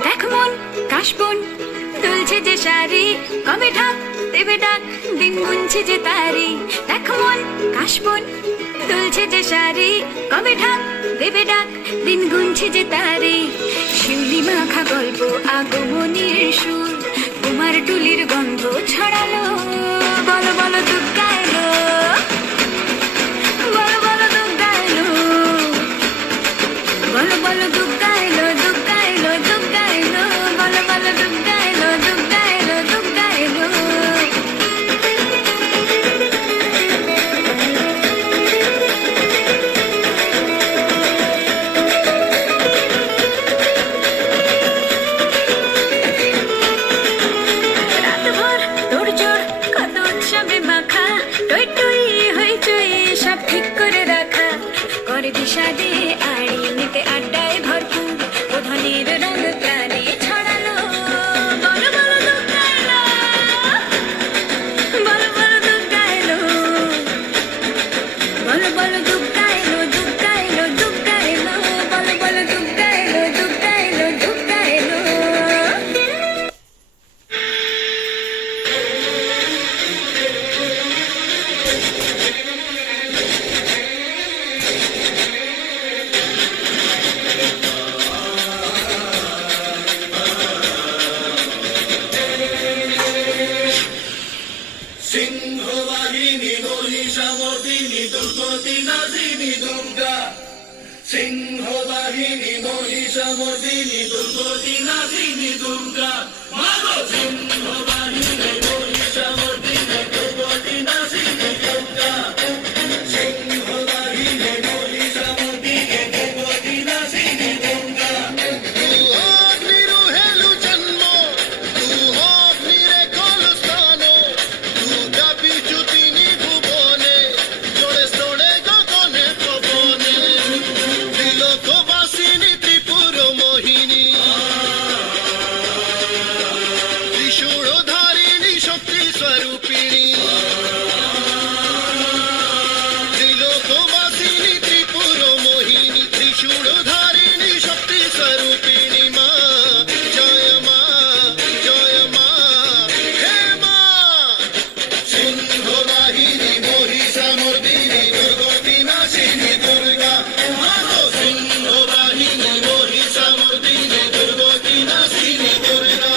দেখ মন কাশবন দুলছে যে শাড়ি, কবে ঢাক দেবে ডাক, দিন গুনছে যে তারি। দেখ মন কাশবন দুলছে যে শাড়ি, কবে ঢাক দেবে ডাক, দিন গুনছে যে তারি। শিউলি মাখা গল্প আগমনীর সুর, তোমার টুলির গন্ধ ছড়ালো। বলো বলো দুর্গা এলো, বলো বলো দুর্গা এলো, বলো বলো দুর্গা এলো, দুর্গা এলো, দুর্গা এলো, বলো বলো দুর্গা এলো, দুর্গা এলো, দুর্গা এলো। রাতভর তোড়জোড় কত উৎসবে মাখা, টই টই হইচই সব ঠিক করে রাখা। করে বিষাদে আড়ি নিতে আড্ডায় ভরপুর, প্রধানের রঙ প্রাণে ছড়ালো। বলো বলো দুর্গা এলো, বলো বলো দুর্গা এলো, বলো বলো দুর্গা এলো, দুর্গা এলো, দুর্গা এলো, বলো বলো দুর্গা এলো, দুর্গা এলো, দুর্গা এলো। সিংহবাহিনী মহিষামর্দিনী দুর্গতি নাজিনী দুর্গা। সিংহবাহিনী মহিষামর্দিনী দুর্গতি নাজিনী দুর্গা। মাগো সিংহবাহিনী